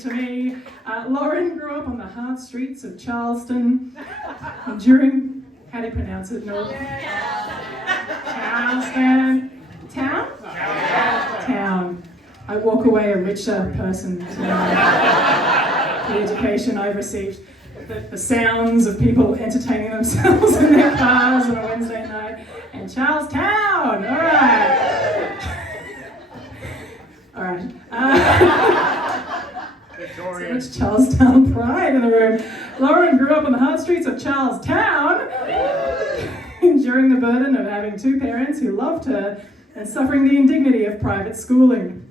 to me. Lauryn grew up on the hard streets of Charleston. And during, how do you pronounce it? No. Charleston. Town? Town. I walk away a richer person tonight. The education I've received. The sounds of people entertaining themselves in their cars on a Wednesday night. And Charlestown! All right. All right. So much Charlestown pride in the room. Lauryn grew up on the hard streets of Charlestown, enduring the burden of having two parents who loved her and suffering the indignity of private schooling.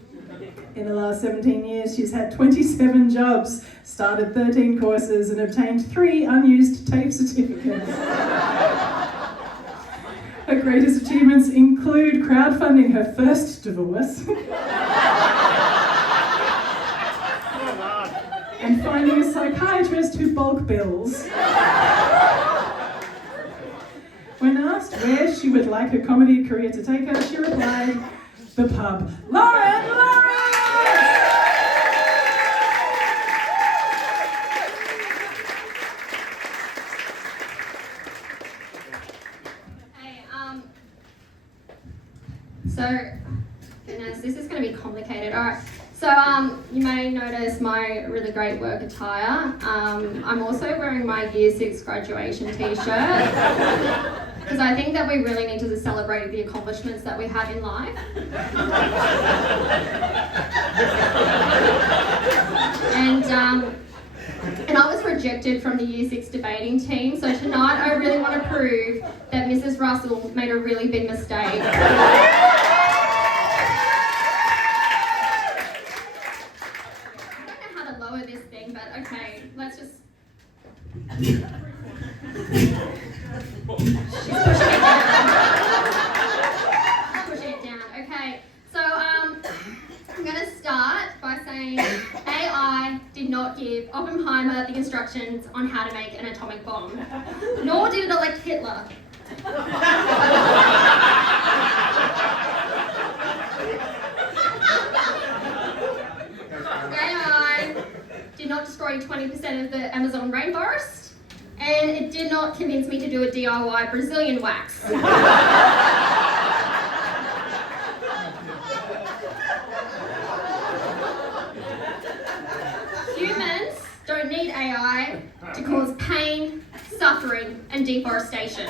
In the last 17 years, she's had 27 jobs, started 13 courses, and obtained 3 unused TAFE certificates. Her greatest achievements include crowdfunding her first divorce and finding a psychiatrist who bulk bills. When asked where she would like her comedy career to take her, she replied, the pub. Lauryn! So, goodness, this is going to be complicated. All right. So, you may notice my really great work attire. I'm also wearing my Year 6 graduation t-shirt because I think that we really need to celebrate the accomplishments that we have in life. And I was rejected from the Year 6 debating team, so tonight I really want to prove that Mrs. Russell made a really big mistake. This thing, but okay, let's just. She's pushing it down. Okay, so I'm gonna start by saying AI did not give Oppenheimer the instructions on how to make an atomic bomb, nor did it elect Hitler. Did not destroy 20% of the Amazon rainforest, and it did not convince me to do a DIY Brazilian wax. Humans don't need AI to cause pain, suffering, and deforestation.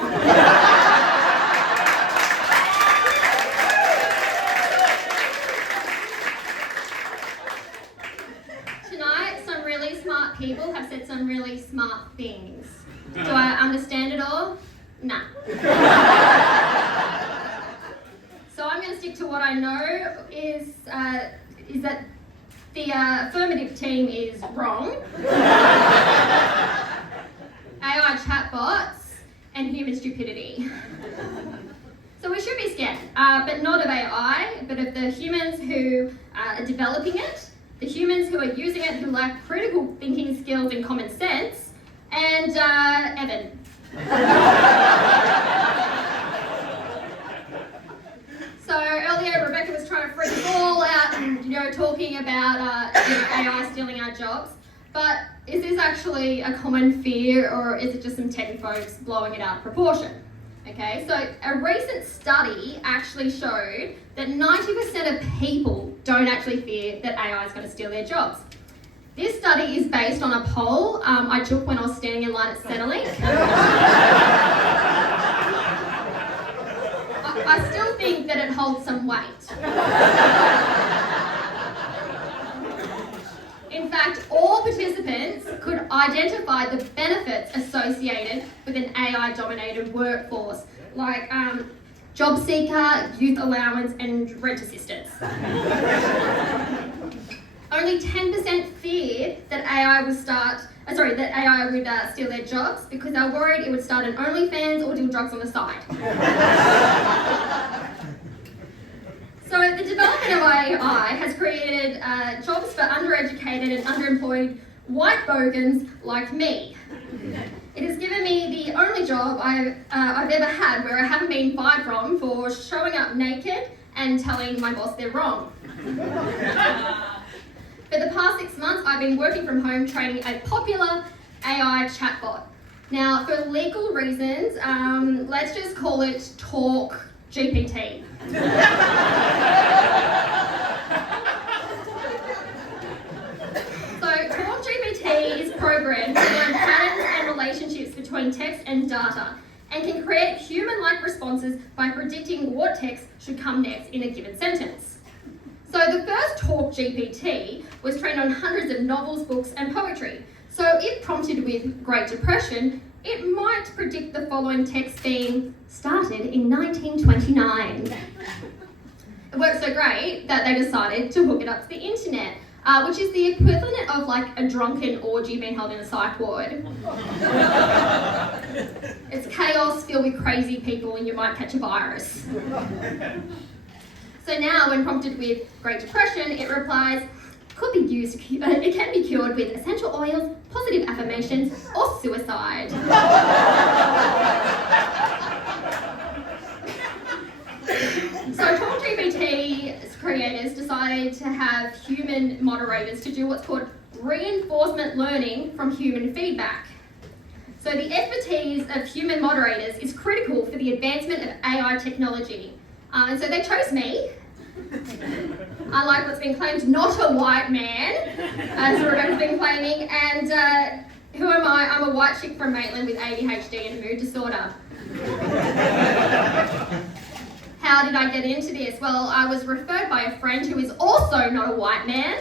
People have said some really smart things. Do I understand it all? Nah. So I'm going to stick to what I know is that the affirmative team is wrong. AI chatbots and human stupidity. So we should be scared, but not of AI, but of the humans who are developing it, the humans who are using it who lack critical thinking skills and common sense, and Evan. So earlier Rebecca was trying to freak us all out and talking about AI stealing our jobs, but is this actually a common fear or is it just some techie folks blowing it out of proportion? Okay, so a recent study actually showed that 90% of people don't actually fear that AI is going to steal their jobs. This study is based on a poll I took when I was standing in line at Centrelink. I still think that it holds some weight. In fact, all participants could identify the benefits associated with an AI-dominated workforce, like job seeker, youth allowance, and rent assistance. Only 10% feared that AI would steal their jobs because they were worried it would start an OnlyFans or deal drugs on the side. So the development of AI has created jobs for undereducated and underemployed white bogans like me. It has given me the only job I've ever had where I haven't been fired from for showing up naked and telling my boss they're wrong. For the past 6 months, I've been working from home training a popular AI chatbot. Now, for legal reasons, let's just call it Talk GPT. So, Talk GPT is programmed to learn patterns and relationships between text and data, and can create human-like responses by predicting what text should come next in a given sentence. So the first Talk GPT was trained on hundreds of novels, books, and poetry. So if prompted with Great Depression, it might predict the following text being started in 1929. It worked so great that they decided to hook it up to the internet, which is the equivalent of like a drunken orgy being held in a psych ward. It's chaos filled with crazy people and you might catch a virus. So now when prompted with Great Depression, it replies, it can be cured with essential oils, positive affirmations, or suicide. So TalkGPT's creators decided to have human moderators to do what's called reinforcement learning from human feedback. So the expertise of human moderators is critical for the advancement of AI technology. And so they chose me, unlike what's been claimed, not a white man, as Rebecca's been claiming. And who am I? I'm a white chick from Maitland with ADHD and a mood disorder. How did I get into this? Well, I was referred by a friend who is also not a white man,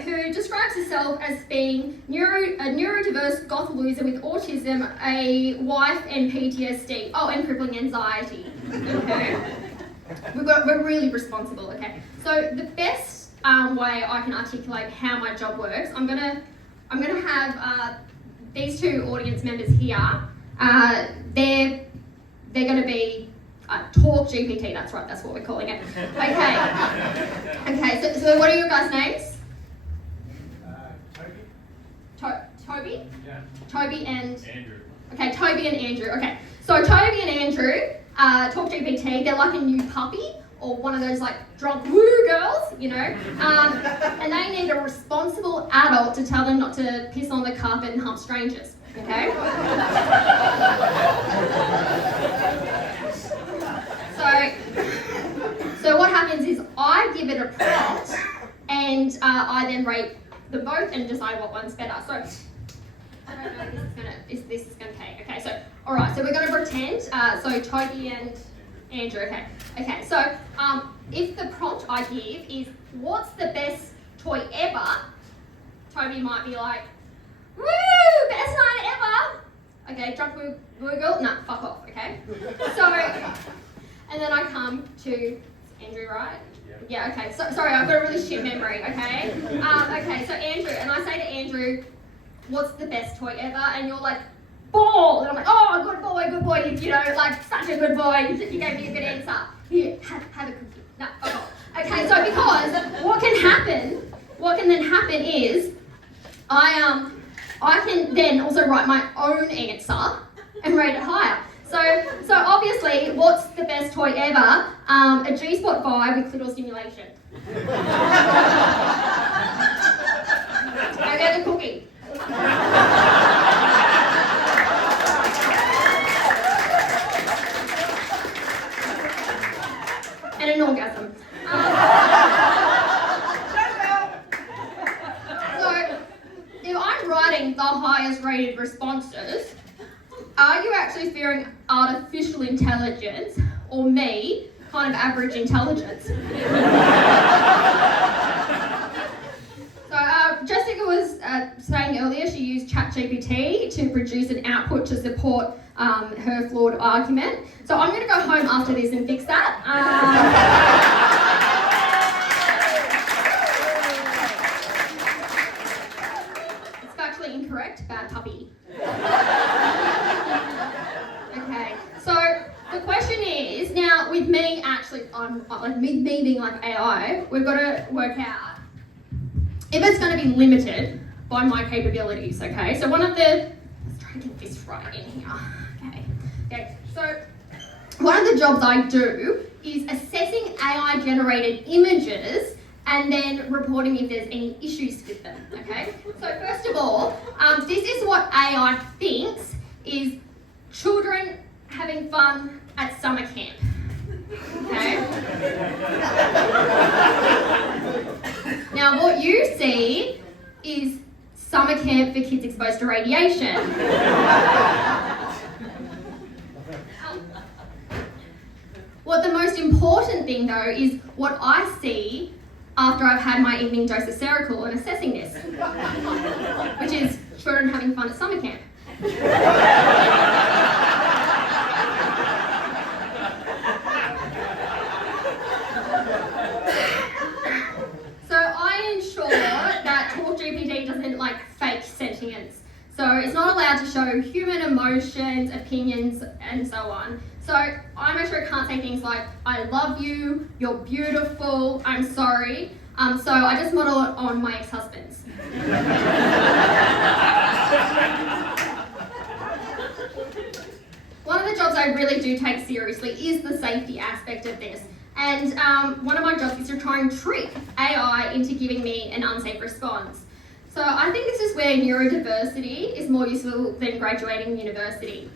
who describes herself as being a neurodiverse goth loser with autism, a wife, and PTSD. Oh, and crippling anxiety. Okay. We're really responsible, okay? So the best way I can articulate how my job works, I'm gonna have these two audience members here. They're gonna be Talk GPT. That's right. That's what we're calling it. Okay. So what are your guys' names? Toby. Yeah. Toby and Andrew. Okay, Toby and Andrew. Okay. So Toby and Andrew. Talk GPT, they're like a new puppy or one of those like drunk woo girls, you know, and they need a responsible adult to tell them not to piss on the carpet and hump strangers, okay? So what happens is I give it a prompt and I then rate them both and decide what one's better. So I don't know, this is gonna take. Okay, so all right, so we're gonna pretend. So Toby and Andrew. Okay. So if the prompt I give is what's the best toy ever, Toby might be like, woo, best night ever. Okay, drunk woo girl. Nah, fuck off. Okay. So and then I come to Andrew, right? Yeah. Okay. So sorry, I've got a really shit memory. Okay. Okay. So Andrew, and I say to Andrew, what's the best toy ever? And you're like, ball. And I'm like, oh, good boy, you know, like such a good boy. You gave me a good answer. Here, have a cookie. No, okay, so because what can then happen is I can then also write my own answer and rate it higher. So obviously, what's the best toy ever? A G-spot 5 with clitoral stimulation. Okay, the cookie. And an orgasm. So, if I'm writing the highest rated responses, are you actually fearing artificial intelligence or me, kind of average intelligence? So Jessica was saying earlier she used ChatGPT to produce an output to support her flawed argument. So I'm going to go home after this and fix that. It's factually incorrect. Bad puppy. Okay. So the question is, now with me actually, me being like AI, we've got to work out if it's going to be limited by my capabilities, okay? So let's try to get this right in here. Okay, so one of the jobs I do is assessing AI-generated images and then reporting if there's any issues with them, okay? So first of all, this is what AI thinks is children having fun at summer camp, okay? Now what you see is summer camp for kids exposed to radiation. What the most important thing though is what I see after I've had my evening dose of Seroquel and assessing this, which is children having fun at summer camp. So I ensure that TalkGPT doesn't fake sentience. So it's not allowed to show human emotions, opinions, and so on. So I make sure it can't say things like, I love you, you're beautiful, I'm sorry. So I just model it on my ex-husbands. One of the jobs I really do take seriously is the safety aspect of this. And one of my jobs is to try and trick AI into giving me an unsafe response. So I think this is where neurodiversity is more useful than graduating university.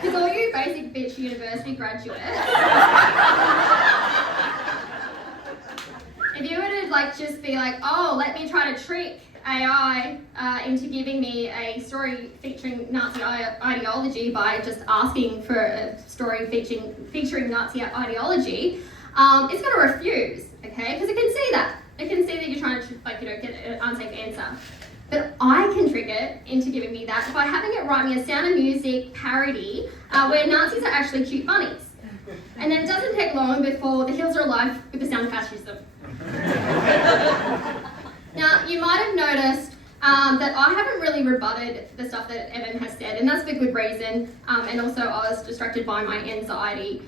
Because all you basic bitch university graduates, if you were to just be like, oh, let me try to trick AI into giving me a story featuring Nazi ideology by just asking for a story featuring Nazi ideology, it's going to refuse, okay? Because it can see that. It can see that you're trying to get an unsafe answer. But I can trick it into giving me that by having it write me a Sound of Music parody where Nazis are actually cute bunnies. And then it doesn't take long before the hills are alive with the sound of fascism. Now, you might have noticed that I haven't really rebutted the stuff that Evan has said, and that's for good reason, and also I was distracted by my anxiety.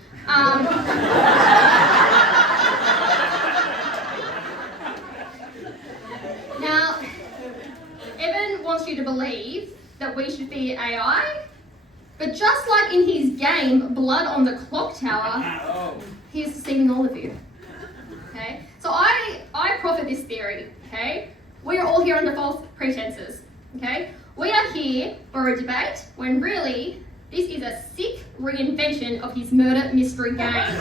Now, Evan wants you to believe that we should be AI, but just like in his game, Blood on the Clock Tower, he is deceiving all of you. Okay? So I profit this theory, okay? We are all here under false pretenses, okay? We are here for a debate when really this is a sick reinvention of his murder mystery game.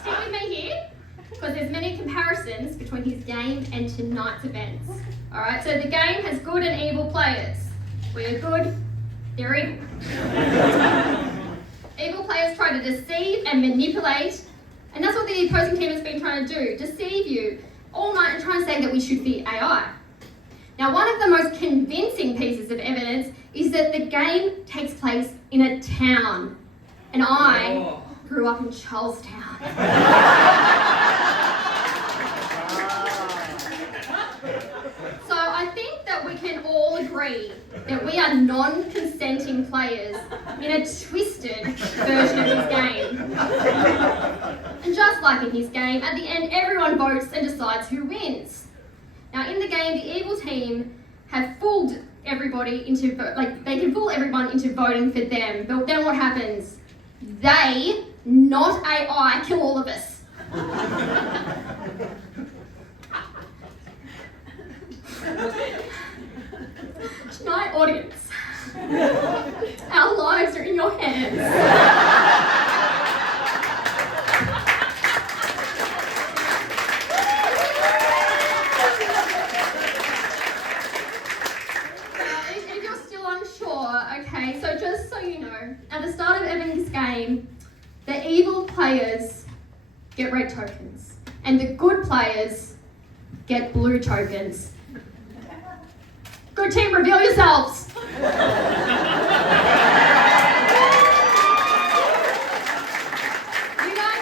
Stick with me here, because there's many comparisons between his game and tonight's events. Alright, so the game has good and evil players. We're good, they're evil. Evil players try to deceive and manipulate, and that's what the opposing team has been trying to do, deceive you all night and try and say that we should be AI. Now, one of the most convincing pieces of evidence is that the game takes place in a town, and I grew up in Charlestown. So I think that we can all agree that we are non-consenting players in a twisted version of his game. And just like in his game, at the end everyone votes and decides who wins. Now in the game, the evil team have fooled everybody into, they can fool everyone into voting for them. But then what happens? They, not AI, kill all of us. Tonight, audience, our lives are in your hands. If you're still unsure, okay, so just so you know, at the start of Evan's game, the evil players get red tokens, and the good players get blue tokens. Good team, reveal yourselves! You guys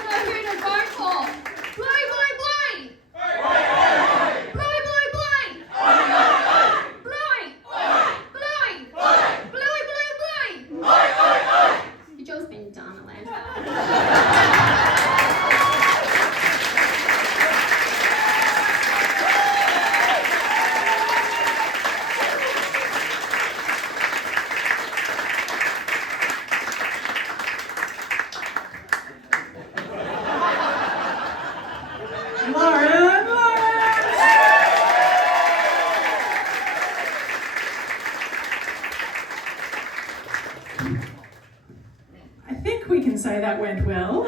know who to vote for. Blue, blue, blue! Blue, blue, blue! Bluey! Bluey! Bluey, blue, blue! Your job's been done, Atlanta. I think we can say that went well.